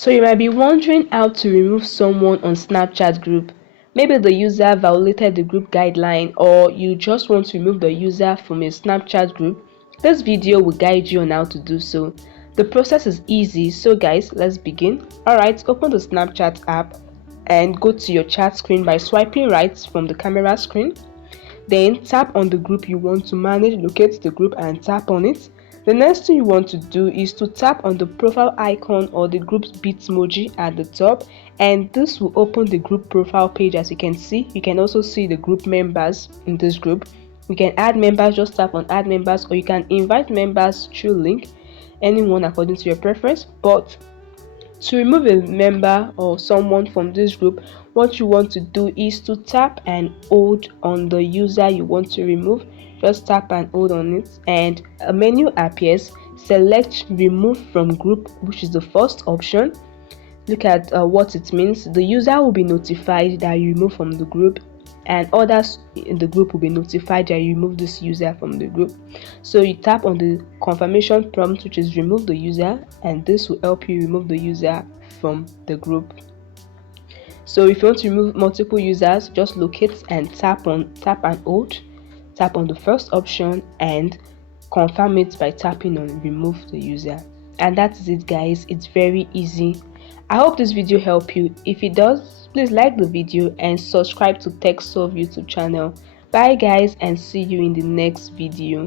So you might be wondering how to remove someone on Snapchat group. Maybe the user violated the group guideline, or you just want to remove the user from a Snapchat group. This video will guide you on how to do so. The process is easy, so guys, let's begin. Alright, open the Snapchat app and go to your chat screen by swiping right from the camera screen. Then tap on the group you want to manage, locate the group and tap on it. The next thing you want to do is to tap on the profile icon or the group's bitmoji at the top, and this will open the group profile page. As you can see, you can also see the group members in this group. You can add members, just tap on add members, or you can invite members through link, anyone according to your preference. But to remove a member or someone from this group, what you want to do is to tap and hold on the user you want to remove. Just tap and hold on it and a menu appears. Select remove from group, which is the first option. Look at what it means. The user will be notified that you remove from the group, and others in the group will be notified that you remove this user from the group. So you tap on the confirmation prompt, which is remove the user, and this will help you remove the user from the group. So if you want to remove multiple users, just locate and tap and hold. Tap on the first option and confirm it by tapping on remove the user. And that is it, guys. It's very easy. I hope this video helped you. If it does, please like the video and subscribe to TechSolve YouTube channel. Bye guys, and see you in the next video.